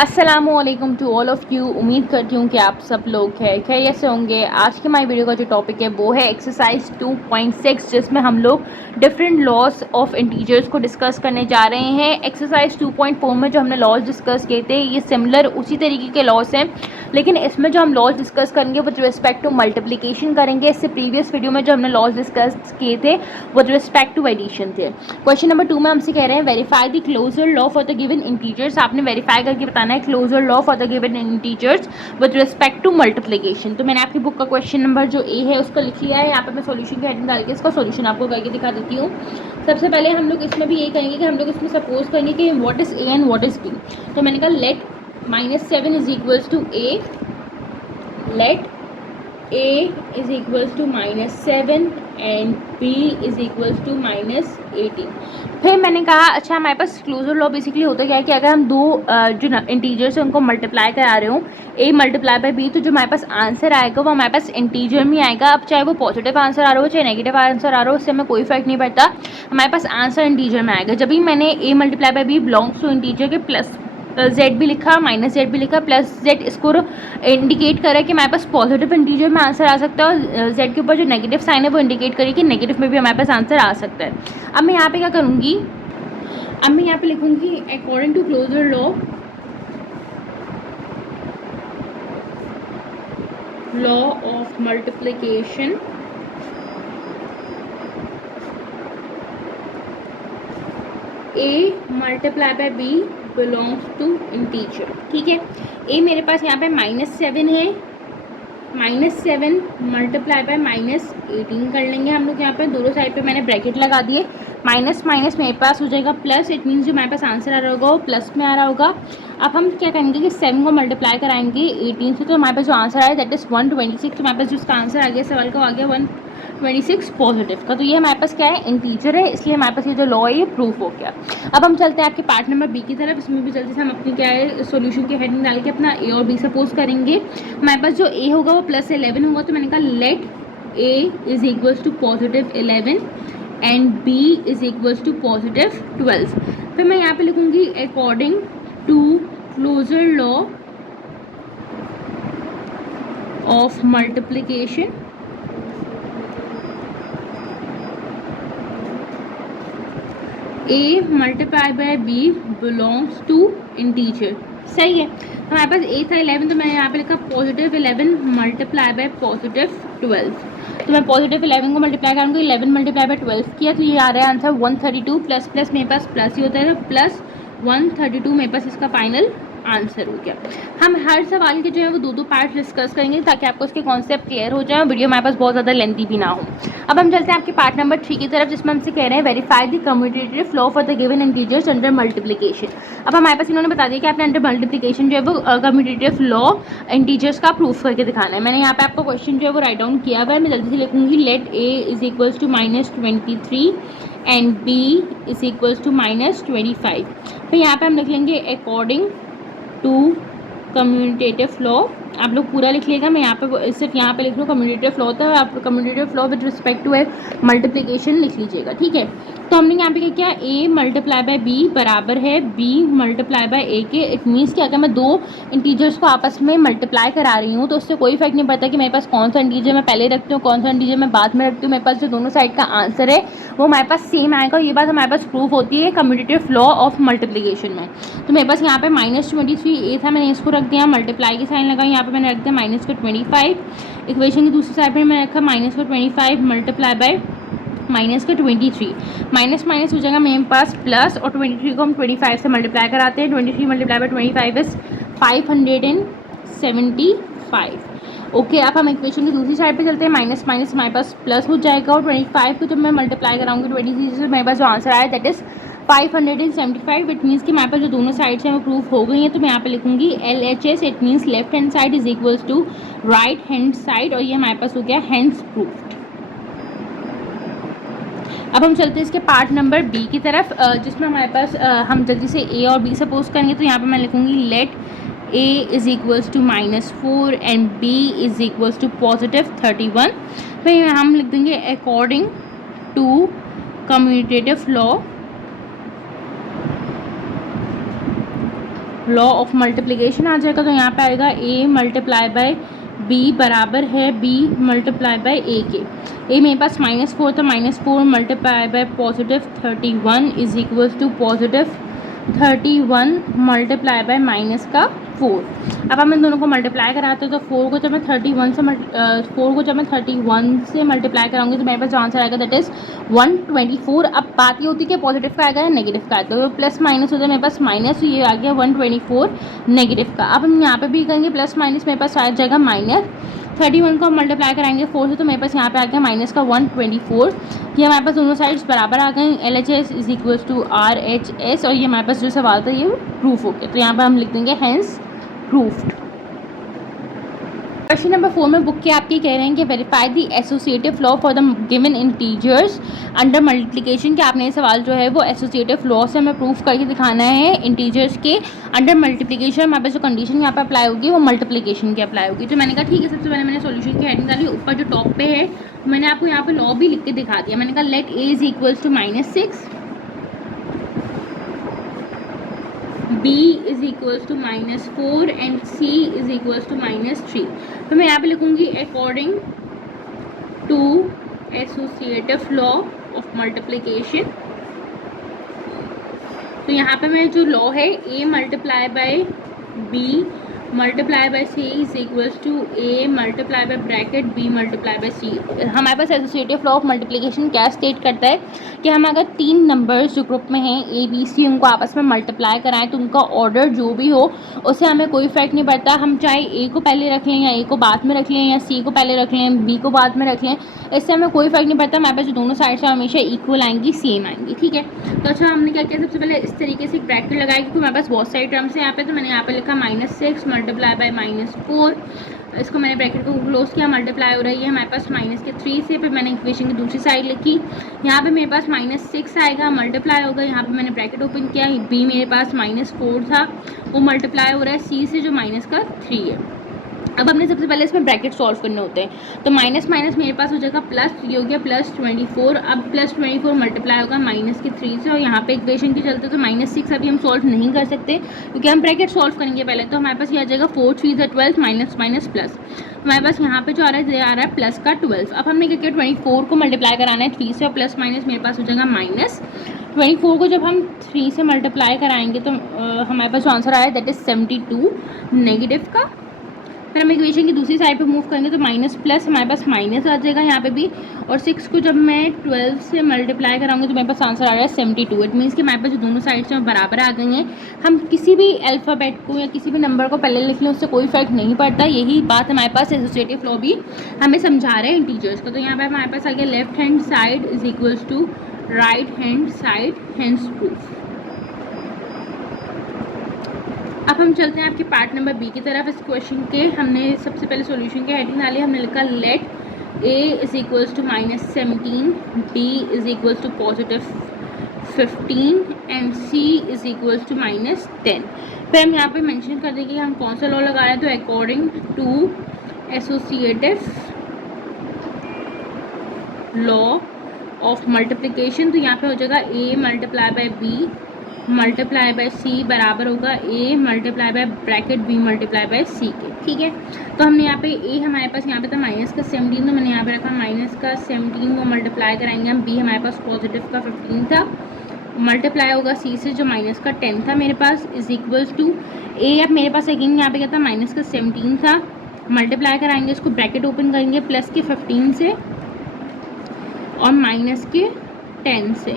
अस्सलामुअलैकुम to all of you. उम्मीद करती हूँ कि आप सब लोग खैरियत से होंगे। आज की हमारी वीडियो का जो टॉपिक है वो है एक्सरसाइज 2.6, जिसमें हम लोग डिफरेंट लॉस ऑफ इंटीजर्स को डिस्कस करने जा रहे हैं। एक्सरसाइज 2.4 में जो हमने लॉस डिस्कस किए थे ये सिमिलर उसी तरीके के लॉस हैं, लेकिन इसमें जो हम लॉस डिस्कस करेंगे विद रिस्पेक्ट टू मल्टीप्लिकेशन करेंगे। इससे प्रीवियस वीडियो में जो हमने लॉस डिस्कस किए थे विद रिस्पेक्ट टू एडिशन थे। क्वेश्चन नंबर 2 में हमसे कह रहे हैं verify the closure law for the given integers. आपने वेरीफाई करके बताना है closure law for the given integers with respect to multiplication. तो मैंने आपकी बुक का क्वेश्चन नंबर जो ए है उसको लिख लिया है। यहाँ पे मैं सॉल्यूशन की हेडिंग डाल के इसका सॉल्यूशन आपको करके दिखा देती हूँ। सबसे पहले हम लोग इसमें भी ये करेंगे कि हम लोग इसमें सपोज करेंगे कि what is a and what is b. तो मैंने कहा let -7 is equals to a, let a is equals to -7 and b is equals to -18। फिर मैंने कहा अच्छा हमारे पास क्लोजर लॉ बेसिकली होता क्या है कि अगर हम दो जो इंटीजर्स हैं उनको मल्टीप्लाई करा रहे हो a मल्टीप्लाई बाय b, तो जो हमारे पास आंसर आएगा वो हमारे पास इंटीजर में आएगा। अब चाहे वो पॉजिटिव आंसर आ रहा हो चाहे नेगेटिव आंसर आ रहा हो, उससे हमें कोई फर्क नहीं पड़ता, हमारे पास आंसर इंटीजर में आएगा। जब भी मैंने a multiply by b belongs to integer के प्लस जेड भी लिखा माइनस जेड भी लिखा प्लस जेड, इसको इंडिकेट करा कि हमारे पास पॉजिटिव इंटीजर में आंसर आ सकता है, और जेड के ऊपर जो नेगेटिव साइन है वो इंडिकेट करेगी कि नेगेटिव में भी हमारे पास आंसर आ सकता है। अब मैं यहाँ पे क्या करूँगी, अब मैं यहाँ पे लिखूँगी according to closure law of multiplication a multiply by b belongs to integer. ठीक है, a मेरे पास यहाँ पे -7 है, -7 मल्टीप्लाई बाय -18 कर लेंगे हम लोग। यहाँ पे दोनों साइड पे मैंने ब्रैकेट लगा दिए, माइनस माइनस मेरे पास हो जाएगा प्लस, इट मीन्स जो हमारे पास आंसर आ रहा होगा वो प्लस में आ रहा होगा। अब हम क्या करेंगे कि 7 को मल्टीप्लाई कराएंगे 18 से, तो हमारे पास जो आंसर आया दैट इज़ 126। तो हमारे पास जो उसका आंसर आ गया सवाल का आ गया 126 पॉजिटिव का। तो ये हमारे पास क्या है, इंटीजर है, इसलिए हमारे पास ये जो लॉ है ये प्रूफ हो गया। अब हम चलते हैं आपके पार्ट नंबर बी की तरफ। इसमें भी जल्दी से हम अपनी क्या है सॉल्यूशन की हेडिंग डाल के अपना ए और बी सपोज करेंगे। हमारे पास जो ए होगा वो +11 होगा, तो मैंने कहा let a is equals to +11 and b is equals to +12। फिर मैं यहाँ पे लिखूँगी according to closure law of multiplication a multiply by b belongs to integer. सही है, हमारे पास a था 11, तो मैंने यहाँ पे लिखा +11 मल्टीप्लाई बाय +12। तो मैं +11 को मल्टीप्लाई करूँगी, 11 मल्टीप्लाई बाय 12 किया, तो ये आ रहा है आंसर 132 प्लस प्लस मेरे पास प्लस ही होता है, तो प्लस 132 मेरे पास इसका फाइनल आंसर हो गया। हम हर सवाल के जो है वो दो पार्ट डिस्कस करेंगे ताकि आपको उसके कॉन्सेप्ट क्लियर हो जाए, वीडियो हमारे पास बहुत ज़्यादा लेंथी भी ना हो। अब हम चलते हैं आपके पार्ट नंबर 3 की तरफ, जिसमें हमसे कह रहे हैं verify the commutative law for the given integers under multiplication. अब हमारे पास इन्होंने बता दिया कि आपने अंडर मल्टीप्लिकेशन जो है वो कम्यूटेटिव लॉ इंटीजर्स का प्रूफ करके दिखाना है। मैंने यहाँ पे आपको क्वेश्चन जो है वो राइट डाउन किया हुआ है, मैं जल्दी से लिखूँगी let a is equals to -23 and b is equals to -25। फिर यहाँ पे हम लिख लेंगे अकॉर्डिंग टू कम्यूटेटिव लॉ। आप लोग पूरा लिख लिएगा, मैं यहाँ पे सिर्फ यहाँ पे लिख लूँ कम्यूटेटिव लॉ था, आप commutative law with respect to multiplication लिख लीजिएगा। ठीक है, तो हमने यहाँ पे क्या किया, a मल्टीप्लाई बाय b बराबर है b मल्टीप्लाई बाय a के। इट मीन्स कि अगर मैं दो इंटीजर्स को आपस में मल्टीप्लाई करा रही हूँ तो उससे कोई फर्क नहीं पड़ता कि मेरे पास कौन सा इंटीजर मैं पहले रखती हूँ कौन सा इंटीजर मैं बाद में रखती हूँ, मेरे पास जो दोनों साइड का आंसर है वो हमारे पास सेम आएगा। ये बात हमारे पास प्रूफ होती है कम्यूटेटिव लॉ ऑफ मल्टीप्लिकेशन में। तो मेरे पास यहाँ पे -23 a था, मैंने इसको रख दिया, मल्टीप्लाई की साइन लगाई, यहाँ पे मैंने रख दिया -25। इक्वेशन की दूसरी साइड पर मैंने रखा -25 मल्टीप्लाई बाय -23। माइनस माइनस हो जाएगा मेरे पास प्लस, और 23 को हम 25 से मल्टीप्लाई कराते हैं, 23 मल्टीप्लाई बाय 25 इज 575। ओके, अब हम इक्वेशन की दूसरी साइड पे चलते हैं, माइनस माइनस हमारे पास प्लस हो जाएगा, और 25 को जब मैं मल्टीप्लाई कराऊंगी 23 से मेरे पास जो आंसर आया दैट इज़ 575। इट मीन्स कि हमारे पास जो दोनों साइड्स हैं वो प्रूफ हो गई हैं। तो मैं यहाँ पे लिखूंगी LHS, it means left hand side is equals to right hand side, और ये हमारे पास हो गया हैंड्स प्रूफ्ड। अब हम चलते हैं इसके पार्ट नंबर बी की तरफ, जिसमें हमारे पास हम जल्दी से ए और बी सपोज करेंगे। तो यहाँ पे मैं लिखूँगी let a is equals to -4 and b is equals to +31। फिर हम लिख देंगे according to commutative law law of multiplication आ जाएगा। तो यहाँ पे आएगा a मल्टीप्लाई बाय b बराबर है b मल्टीप्लाई बाय a के। a मेरे पास -4 था, -4 multiply by +31 is equals to +31 multiply by -4। अब हम इन दोनों को मल्टीप्लाई कराते हैं तो 4 को जब मैं 31 से मल्टीप्लाई कराऊंगी तो मेरे पास जो आंसर आएगा दैट इज़ 124। अब बात ये होती है कि पॉजिटिव का आएगा या नेगेटिव का आएगा। तो प्लस माइनस होता है मेरे पास माइनस, तो ये आ गया 124 नेगेटिव का। अब हम यहाँ पे भी करेंगे प्लस माइनस, मेरे पास आ जाएगा -31 को हम मल्टीप्लाई कराएंगे 4 से तो मेरे पास यहाँ पे आ गया माइनस का 124। ये हमारे पास दोनों साइड्स बराबर आ गए, LHS is equals to RHS, और ये हमारे पास जो सवाल था ये प्रूफ हो गया। तो यहाँ पर हम लिख देंगे हेंस प्रूफ्ड। क्वेश्चन नंबर 4 में बुक के आपके कह रहे हैं कि verify the associative law for the given integers under multiplication. कि आपने ये सवाल जो है वो एसोसिएटिव लॉ से हमें प्रूफ करके दिखाना है इंटीजर्स के अंडर मल्टीप्लिकेशन। हमारे पास जो कंडीशन यहाँ पे अप्लाई होगी वो मल्टीप्लिकेशन की अप्लाई होगी। तो मैंने कहा ठीक है, सबसे पहले मैंने सोल्यूशन की हेडिंग डाली, ऊपर जो टॉप पे है मैंने आपको यहाँ पे लॉ भी लिख के दिखा दिया। मैंने कहा let a is equals to -6, b is equals to -4 and c is equals to -3। तो मैं यहाँ पे लिखूंगी according to associative law of multiplication. तो यहाँ पे मैं जो लॉ है a multiply by b multiply by c is equals to a multiply by bracket b multiply by c। हमारे पास एसोसिएटिव लॉ ऑफ मल्टीप्लिकेशन क्या स्टेट करता है कि हम अगर 3 नंबर्स जो ग्रुप में हैं a b c उनको आपस में मल्टीप्लाई कराएं तो उनका ऑर्डर जो भी हो उससे हमें कोई फ़र्क नहीं पड़ता। हम चाहे a को पहले रख लें या a को बाद में रख लें या c को पहले रख लें b को बाद में रख लें, इससे हमें कोई फ़र्क नहीं पड़ता। हमारे पास जो दोनों साइड्स हैं हमेशा इक्वल आएंगी, सेम आएंगी, ठीक है। तो अच्छा हमने क्या किया, सबसे पहले इस तरीके से एक ब्रैकेट लगाई क्योंकि हमारे पास बहुत सारी टर्म्स हैं यहाँ पे। तो मैंने यहाँ पे लिखा -6 मल्टीप्लाई बाय -4, इसको मैंने ब्रैकेट को क्लोज किया, मल्टीप्लाई हो रही है हमारे पास -3 से। फिर मैंने इक्वेशन की दूसरी साइड लिखी, यहाँ पे मेरे पास -6 आएगा, मल्टीप्लाई होगा, यहाँ पे मैंने ब्रैकेट ओपन किया, b मेरे पास -4 था वो मल्टीप्लाई हो रहा है c से जो -3 है। अब हमने सबसे पहले इसमें ब्रैकेट सॉल्व करने होते हैं। तो माइनस माइनस मेरे पास हो जाएगा प्लस, ये हो गया +24। अब +24 मल्टीप्लाई होगा -3 से, और यहाँ पे इक्वेशन की चलते तो -6 अभी हम सॉल्व नहीं कर सकते क्योंकि हम ब्रैकेट सॉल्व करेंगे पहले। तो हमारे पास ये आ जाएगा 4 3 12 माइनस माइनस प्लस। हमारे पास यहाँ पे जो आ रहा है ये आ रहा है प्लस का 12। अब हमने क्या किया 24 को मल्टीप्लाई कराना है 3 से, और प्लस माइनस मेरे पास हो जाएगा -24 को जब हम 3 से मल्टीप्लाई कराएंगे तो हमारे पास जो आंसर आया दैट इज़ 72 नेगेटिव का। फिर हम इक्वेशन की दूसरी साइड पे मूव करेंगे तो माइनस प्लस हमारे पास माइनस आ जाएगा यहाँ पे भी, और 6 को जब मैं 12 से मल्टीप्लाई कराऊंगी तो मेरे पास आंसर आ रहा है 72। इट मीन्स कि हमारे पास जो दोनों साइड्स हैं बराबर आ गई हैं। हम किसी भी अल्फ़ाबेट को या किसी भी नंबर को पहले लिख लें उससे कोई फ़र्क नहीं पड़ता। यही बात हमारे पास एसोसिएटिव लॉ भी हमें समझा रहे हैं इंटीजर्स को। तो यहाँ पर हमारे पास आ गया left hand side is equals to right hand side, hence proof. अब हम चलते हैं आपके पार्ट नंबर बी की तरफ। इस क्वेश्चन के हमने सबसे पहले सॉल्यूशन के हेडिंग डाली, हमने लिखा let a is equals to -17, b is equals to +15 and c is equals to -10। फिर हम यहाँ पे मेंशन कर देंगे कि हम कौन सा लॉ लगा रहे हैं। तो according to associative law of multiplication, तो यहाँ पे हो जाएगा a multiply by b multiply by c बराबर होगा a multiply by bracket b multiply by c के, ठीक है। तो हमने यहाँ पे a हमारे पास यहाँ पे था -17, तो मैंने यहाँ पे रखा -17 को मल्टीप्लाई कराएंगे हम, b हमारे पास पॉजिटिव का 15 था, मल्टीप्लाई होगा c से जो -10 था मेरे पास इज इक्वल्स टू a। अब मेरे पास अगेन यहाँ पे क्या था -17 था, मल्टीप्लाई कराएंगे इसको, ब्रैकेट ओपन करेंगे प्लस के 15 से और माइनस के 10 से,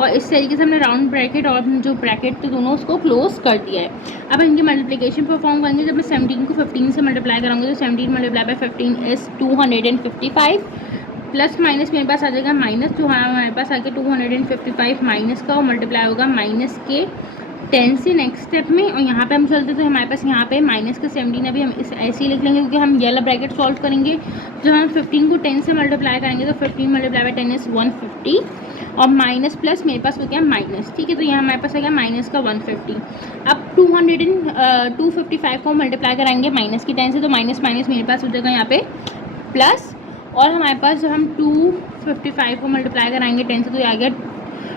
और इस तरीके से हमने राउंड ब्रैकेट और जो ब्रैकेट थे दोनों उसको क्लोज कर दिया है। अब इनकी मल्टीप्लिकेशन परफॉर्म करेंगे। जब मैं 17 को 15 से मल्टीप्लाई कराऊंगी तो 17 multiply by 15 is 255, plus minus मेरे पास आ जाएगा माइनस, तो हमारे पास आ गया 255 माइनस का, और मल्टीप्लाई होगा माइनस के 10 से नेक्स्ट स्टेप में। और यहाँ पे हम चलते तो हमारे पास यहाँ पे माइनस का 17 अभी हम इस ऐसे ही लिख लेंगे क्योंकि हम ये वाला ब्रैकेट सॉल्व करेंगे। जब हम 15 को 10 से मल्टीप्लाई करेंगे तो 15 मल्टीप्लाई बाय 10 इज 150, और माइनस प्लस मेरे पास हो गया माइनस, ठीक है। तो यहाँ हमारे पास आ गया माइनस का 150। अब 255 को मल्टीप्लाई कराएंगे माइनस की 10 से, तो माइनस माइनस मेरे पास हो जाएगा यहाँ पे प्लस, और हमारे पास जब हम 255 को मल्टीप्लाई कराएंगे 10 से तो ये आ गया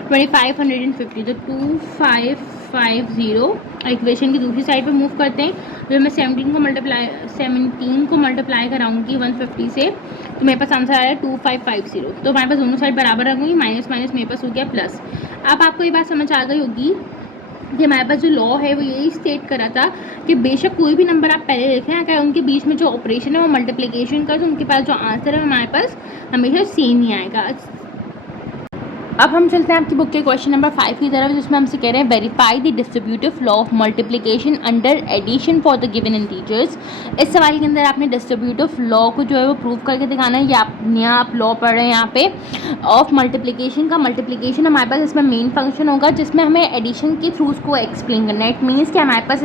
2550। तो 255 2.50 इक्वेशन की दूसरी साइड पे मूव करते हैं। जो मैं 17 को मल्टीप्लाई कराऊंगी 150 से, तो मेरे पास आंसर आ रहा है 2550। तो हमारे पास दोनों साइड बराबर रखूँगी, माइनस माइनस मेरे पास हो गया प्लस। अब आपको ये बात समझ आ गई होगी कि हमारे पास जो लॉ है वो यही स्टेट करा था कि बेशक कोई भी नंबर आप पहले लिखें, अगर उनके बीच में जो ऑपरेशन है वो मल्टीप्लिकेशन का, तो उनके पास जो आंसर है हमारे पास हमेशा सेम ही आएगा। अब हम चलते हैं आपकी बुक के क्वेश्चन नंबर 5 की तरफ, जिसमें हमसे कह रहे हैं verify the distributive law of multiplication under addition for the given integers. इस सवाल के अंदर आपने डिस्ट्रीब्यूटिव लॉ को जो है वो प्रूव करके दिखाना है। ये आप लॉ पढ़ रहे हैं यहाँ पे ऑफ मल्टीप्लिकेशन का। मल्टीप्लिकेशन हमारे पास इसमें मेन फंक्शन होगा, जिसमें हमें एडिशन के थ्रू उसको एक्सप्लेन करना है। इट मीन्स कि हमारे पास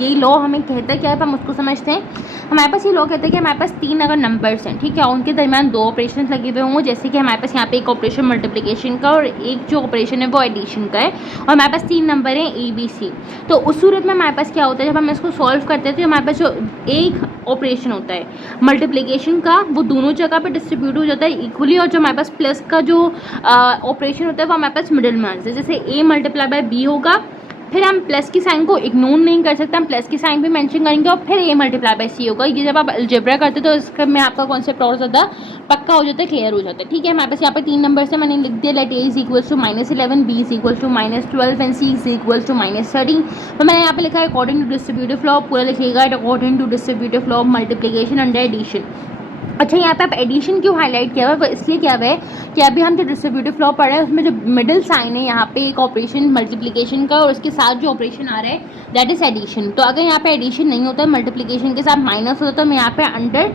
ये लॉ हमें कहता है क्या है, हम उसको समझते हैं। हमारे पास ये लॉ कहता है कि हमारे पास 3 अगर नंबर्स हैं, ठीक है, उनके दरमियान 2 ऑपरेशन लगे हुए होंगे। जैसे कि हमारे पास यहाँ पे एक ऑपरेशन मल्टीप्लिकेशन का और एक जो ऑपरेशन है वो एडिशन का है, और हमारे पास 3 नंबर हैं ABC। तो उस सूरत में हमारे पास क्या होता है, जब हम इसको सॉल्व करते हैं तो हमारे पास जो एक ऑपरेशन होता है मल्टीप्लिकेशन का, वो दोनों जगह पे डिस्ट्रीब्यूट हो जाता है इक्वली, और जो हमारे पास प्लस का जो ऑपरेशन होता है वो हमारे पास मिडिल में आता है। जैसे A मल्टीप्लाई बाय B होगा, फिर हम प्लस की साइन को इग्नोर नहीं कर सकते, हम प्लस की साइन भी मेंशन करेंगे, और फिर A मल्टीप्लाई बाय C होगा। ये जब आप अलजेब्रा करते तो इसका में आपका कॉन्सेप्ट और ज़्यादा पक्का हो जाता है, क्लियर हो जाता है। ठीक है, हमारे पास यहाँ पे 3 नंबर से मैंने लिख दिया, let A is equals to -11, B is equals to -12 and C is equals to -13। तो मैंने यहाँ पे लिखा है अकॉर्डिंग टू डिस्ट्रीब्यूटिव लॉ, पूरा लिखिएगा according to distributive law of multiplication under addition. अच्छा, यहाँ पे आप एडिशन क्यों हाईलाइट किया हुआ है, वो इसलिए किया हुआ है कि अभी हम जो डिस्ट्रीब्यूटिव लॉ पढ़ रहे हैं उसमें जो मिडिल साइन है यहाँ पे एक ऑपरेशन मल्टीप्लिकेशन का, और उसके साथ जो ऑपरेशन आ रहा है दैट इज एडिशन। तो अगर यहाँ पे एडिशन नहीं होता है, मल्टीप्लिकेशन के साथ माइनस होता, तो यहाँ पे अंडर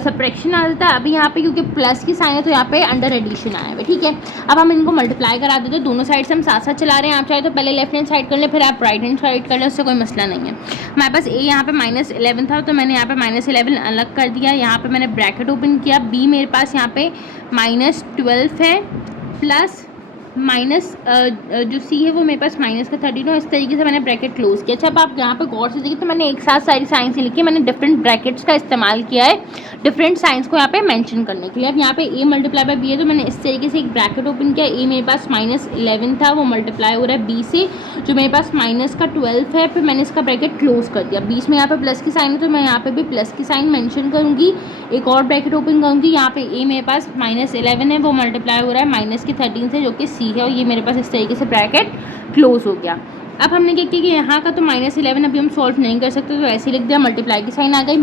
सब्ट्रैक्शन आ जाता है। अभी यहाँ पे क्योंकि प्लस की साइन है तो यहाँ पे अंडर एडिशन आया है। ठीक है, अब हम इनको मल्टीप्लाई करा देते हैं, दोनों साइड से हम साथ साथ चला रहे हैं। आप चाहे तो पहले लेफ्ट हैंड साइड कर लें, फिर आप राइट हैंड साइड कर लें, उससे कोई मसला नहीं है। हमारे पास A यहाँ पे -11 था, तो मैंने यहाँ पे -11 अलग कर दिया। यहाँ पे मैंने ब्रैकेट ओपन किया। B मेरे पास यहाँ पे -12 है, प्लस माइनस जो C है वो मेरे पास माइनस का 13 है। इस तरीके से मैंने ब्रैकेट क्लोज किया। अच्छा, अब आप यहाँ पे गौर से देखिए तो मैंने एक साथ सारी साइंस लिखी है, मैंने डिफरेंट ब्रैकेट्स का इस्तेमाल किया है डिफरेंट साइंस को यहाँ पे मेंशन करने के लिए। अब यहाँ पे A मल्टीप्लाई बाय B है, तो मैंने इस तरीके से एक ब्रैकेट ओपन किया। A मेरे पास -11 था, वो मल्टीप्लाई हो रहा है B से, जो मेरे पास -12 है। फिर मैंने इसका ब्रैकेट क्लोज कर दिया। बीच में यहाँ पे प्लस की साइन है, तो मैं यहाँ पे भी प्लस की साइन मेंशन करूँगी। एक और ब्रैकेट ओपन करूँगी। यहाँ पे A मेरे पास -11 है, वो मल्टीप्लाई हो रहा है -13 से, जो कि C है, और ये मेरे पास इस तरीके से ब्रैकेट क्लोज हो गया। अब हमने क्या किया कि यहाँ का तो -11 अभी हम सॉल्व नहीं कर सकते, तो ऐसे लिख दिया। मल्टीप्लाई की साइन आ गई,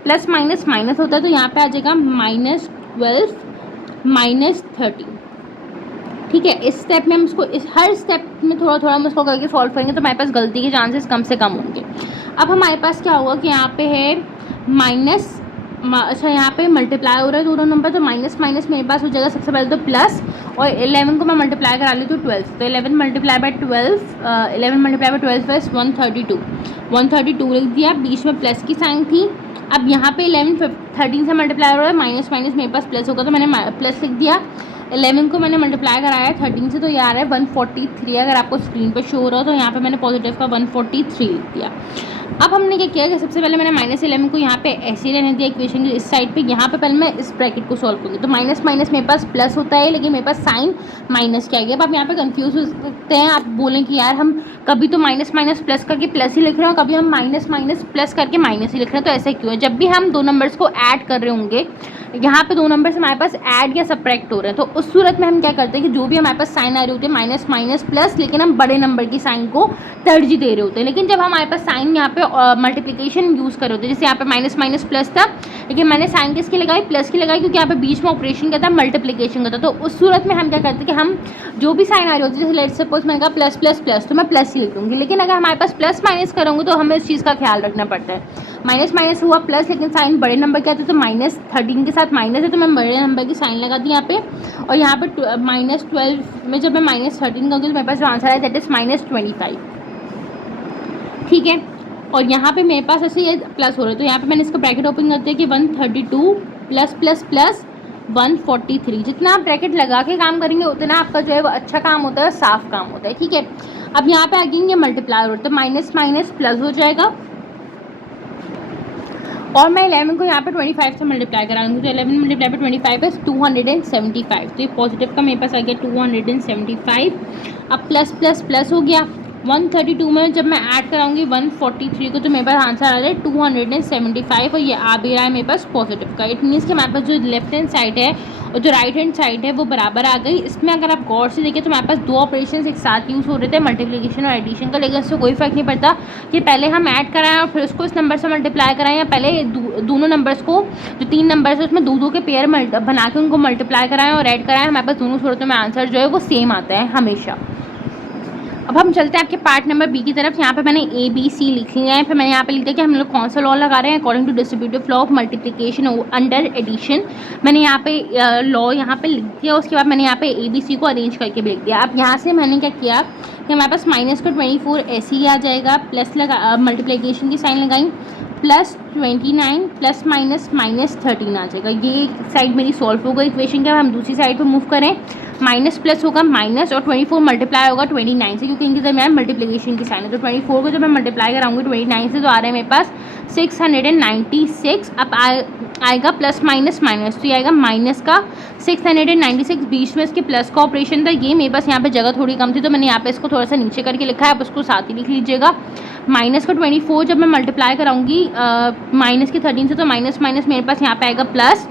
प्लस माइनस माइनस होता है, तो यहाँ पे आ जाएगा -12 -13। ठीक है, इस स्टेप में हम इसको हर स्टेप में थोड़ा थोड़ा हम इसको करके सॉल्व करेंगे, तो हमारे पास गलती के चांसेस कम से कम होंगे। अब हमारे पास क्या होगा कि यहाँ पे है अच्छा, यहाँ पे मल्टीप्लाई हो रहा है दोनों नंबर, तो माइनस माइनस मेरे पास हो जाएगा। सबसे पहले तो प्लस, और 11 को मैं मल्टीप्लाई करा लेती हूँ 12, तो 11 मल्टीप्लाई बाय 12 है 132 लिख दिया। बीच में प्लस की साइन थी। अब यहाँ पे 11 13 से मल्टीप्लाई हो रहा है, माइनस माइनस मेरे पास प्लस होगा, तो मैंने प्लस लिख दिया। 11 को मैंने मल्टीप्लाई कराया है 13 से, तो ये आ रहा है 143। अगर आपको स्क्रीन पर शो हो रहा हो तो यहाँ पे मैंने पॉजिटिव का 143 लिख दिया। अब हमने क्या किया कि सबसे पहले मैंने -11 को यहाँ पे ऐसे ही रहने दिया इक्वेशन की इस साइड पे। यहाँ पे पहले मैं इस ब्रैकेट को सॉल्व करूँगी, तो माइनस माइनस मेरे पास प्लस होता है, लेकिन मेरे पास साइन माइनस क्या गया। अब आप यहाँ पे कंफ्यूज हो सकते हैं, आप बोलें कि यार हम कभी तो माइनस माइनस प्लस करके प्लस ही लिख रहे हो, कभी हम माइनस माइनस प्लस करके माइनस ही लिख रहे हैं, तो ऐसा क्यों है। जब भी हम दो नंबर्स को ऐड कर रहे होंगे, यहाँ पे दो नंबर्स हमारे पास ऐड या सब्ट्रैक्ट हो रहे हैं, तो उस सूरत में हम क्या करते हैं कि जो भी हमारे पास साइन आ रही होती है माइनस माइनस प्लस, लेकिन हम बड़े नंबर की साइन को तरजीह दे रहे होते हैं। लेकिन जब हमारे पास साइन यहाँ पे मल्टीप्लिकेशन यूज़ कर रहे होते हैं, जैसे यहाँ पे माइनस माइनस प्लस था, लेकिन मैंने साइन किसकी लगाई, प्लस की लगाई, क्योंकि यहाँ पे बीच में ऑपरेशन क्या था, मल्टीप्लिकेशन का था। तो उस सूरत में हम क्या करते हैं कि हम जो भी साइन आ रही होती है, जैसे लेट्स सपोज मैंने कहा प्लस प्लस प्लस, तो मैं प्लस ही लिख दूँगी। लेकिन अगर हमारे पास प्लस माइनस करूँगी तो हमें इस चीज़ का ख्याल रखना पड़ता है। माइनस माइनस हुआ प्लस, लेकिन साइन बड़े नंबर के आते तो -13 के साथ माइनस है, तो मैं बड़े नंबर की साइन लगा दी यहाँ पे। और यहाँ पे -12 में जब मैं -13 करूँगी तो मेरे पास जो आंसर है दैट इज़ -25। ठीक है, और यहाँ पे मेरे पास ऐसे ये प्लस हो रहा है, तो यहाँ पे मैंने इसका ब्रैकेट ओपन करते हैं कि 132 प्लस प्लस प्लस 143। जितना आप ब्रैकेट लगा के काम करेंगे उतना आपका जो है वो अच्छा काम होता है, साफ काम होता है। ठीक है, अब यहाँ पे अगेन ये मल्टीप्लाई हो रहा है, तो माइनस माइनस प्लस हो जाएगा, और मैं 11 को यहाँ पे 25 से मल्टीप्लाई कराऊंगी, तो 11 मल्टीप्लाई पे 25 है 275। तो ये पॉजिटिव का मेरे पास आ गया 275। अब प्लस प्लस प्लस हो गया 132 में जब मैं ऐड कराऊंगी 143 को, तो मेरे पास आंसर आ रहा है 275 और ये आ भी रहा है मेरे पास पॉजिटिव का। इट मीन्स कि हमारे पास जो लेफ्ट हैंड साइड है और जो राइट हैंड साइड है वो बराबर आ गई। इसमें अगर आप गौर से देखें तो हमारे पास दो ऑपरेशन एक साथ यूज़ हो रहे थे, मल्टीप्लिकेशन और एडिशन का, लेकिन इससे कोई फर्क नहीं पड़ता कि पहले हम ऐड कराएं और फिर उसको इस नंबर से मल्टीप्लाई कराएं, या पहले दोनों नंबर्स को, जो 3 नंबर्स है उसमें दो के पेयर बना के उनको मल्टीप्लाई कराएं और ऐड कराएं। हमारे पास दोनों सूरतों में आंसर जो है वो सेम आता है हमेशा। अब हम चलते हैं आपके पार्ट नंबर बी की तरफ। यहाँ पे मैंने ए बी सी लिख लिया है, फिर मैंने यहाँ पे लिख दिया कि हम लोग कौन सा लॉ लगा रहे हैं according to distributive law of multiplication under addition. मैंने यहाँ पे लॉ यहाँ पे लिख दिया, उसके बाद मैंने यहाँ पे ए बी सी को अरेंज करके भी लिख दिया। अब यहाँ से मैंने क्या किया कि हमारे पास माइनस का 24 ऐसे ही आ जाएगा, प्लस लगा मल्टीप्लिकेशन की साइन लगाई, प्लस 29 प्लस माइनस -13 आ जाएगा। ये साइड मेरी सॉल्व हो गई इक्वेशन के। अब हम दूसरी साइड पे मूव करें, माइनस प्लस होगा माइनस और 24 मल्टीप्लाई होगा 29 से, क्योंकि इनके दरमियान मल्टीप्लिकेशन की साइन है। तो 24 को जब मैं मल्टीप्लाई कराऊंगी 29 से तो आ रहा है मेरे पास 696। अब आएगा प्लस माइनस माइनस, तो ये आएगा माइनस का 696, बीच में इसके प्लस का ऑपरेशन था। ये मेरे पास यहाँ पे जगह थोड़ी कम थी तो मैंने यहाँ पे इसको थोड़ा सा नीचे करके लिखा है, आप उसको साथ ही लिख लीजिएगा। माइनस का 24 जब मैं मल्टीप्लाई कराऊंगी माइनस के 13 से, तो माइनस माइनस मेरे पास यहाँ पे आएगा प्लस।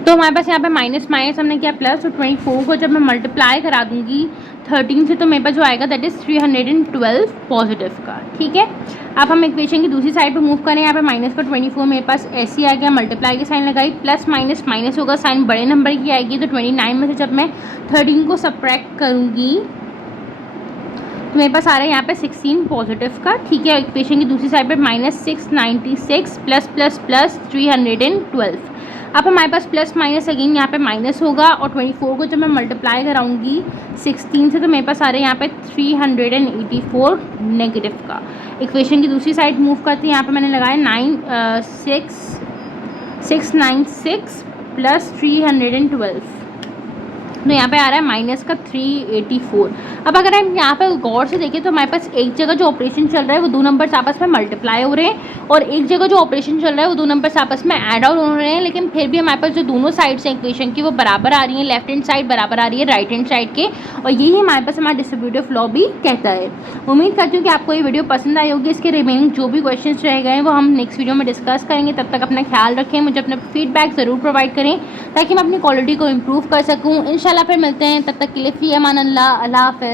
तो हमारे पास यहाँ पे माइनस माइनस हमने किया प्लस, और 24 को जब मैं मल्टीप्लाई करा दूंगी 13 से, तो मेरे पास जो आएगा दैट इज़ 312 पॉजिटिव का। ठीक है, अब हम इक्वेशन की दूसरी साइड पे मूव करें। यहाँ पे माइनस का 24 मेरे पास ऐसे आ गया, मल्टीप्लाई की साइन लगाई, प्लस माइनस माइनस होगा, साइन बड़े नंबर की आएगी। तो 29 में से जब मैं 13 को सब्ट्रैक्ट करूँगी तो मेरे पास आ रहा है यहाँ पे 16 पॉजिटिव का। ठीक है, इक्वेशन की दूसरी साइड पे -696 प्लस प्लस प्लस 312। अब हमारे पास प्लस माइनस अगेन यहाँ पे माइनस होगा, और 24 को जब मैं मल्टीप्लाई कराऊंगी 16 से, तो मेरे पास आ रहा है यहाँ पे 384 नेगेटिव का। इक्वेशन की दूसरी साइड मूव करते हैं। यहाँ पे मैंने लगाया 696 प्लस 312, तो यहाँ पे आ रहा है माइनस का 384। अब अगर हम यहाँ पे गौर से देखें तो हमारे पास एक जगह जो ऑपरेशन चल रहा है वो दो नंबर्स आपस में मल्टीप्लाई हो रहे हैं, और एक जगह जो ऑपरेशन चल रहा है वो दो नंबर्स आपस में ऐड आउट हो रहे हैं, लेकिन फिर भी हमारे पास जो दोनों साइड्स हैं इक्वेशन की वो बराबर आ रही है। लेफ्ट हैंड साइड बराबर आ रही है राइट हैंड साइड के, और यही हमारे पास हमारा डिस्ट्रीब्यूटिव लॉ भी कहता है। उम्मीद करती हूँ कि आपको ये वीडियो पसंद आई होगी। इसके रिमेनिंग जो भी क्वेश्चन रह गए हैं वो हम नेक्स्ट वीडियो में डिस्कस करेंगे। तब तक अपना ख्याल रखें, मुझे अपना फीडबैक ज़रूर प्रोवाइड करें ताकि मैं अपनी क्वालिटी को इम्प्रूव कर सकूँ। इंशाल्लाह फिर मिलते हैं, तब तक के लिए फ़ी अमान अल्लाह, अल्लाह हाफ़िज़।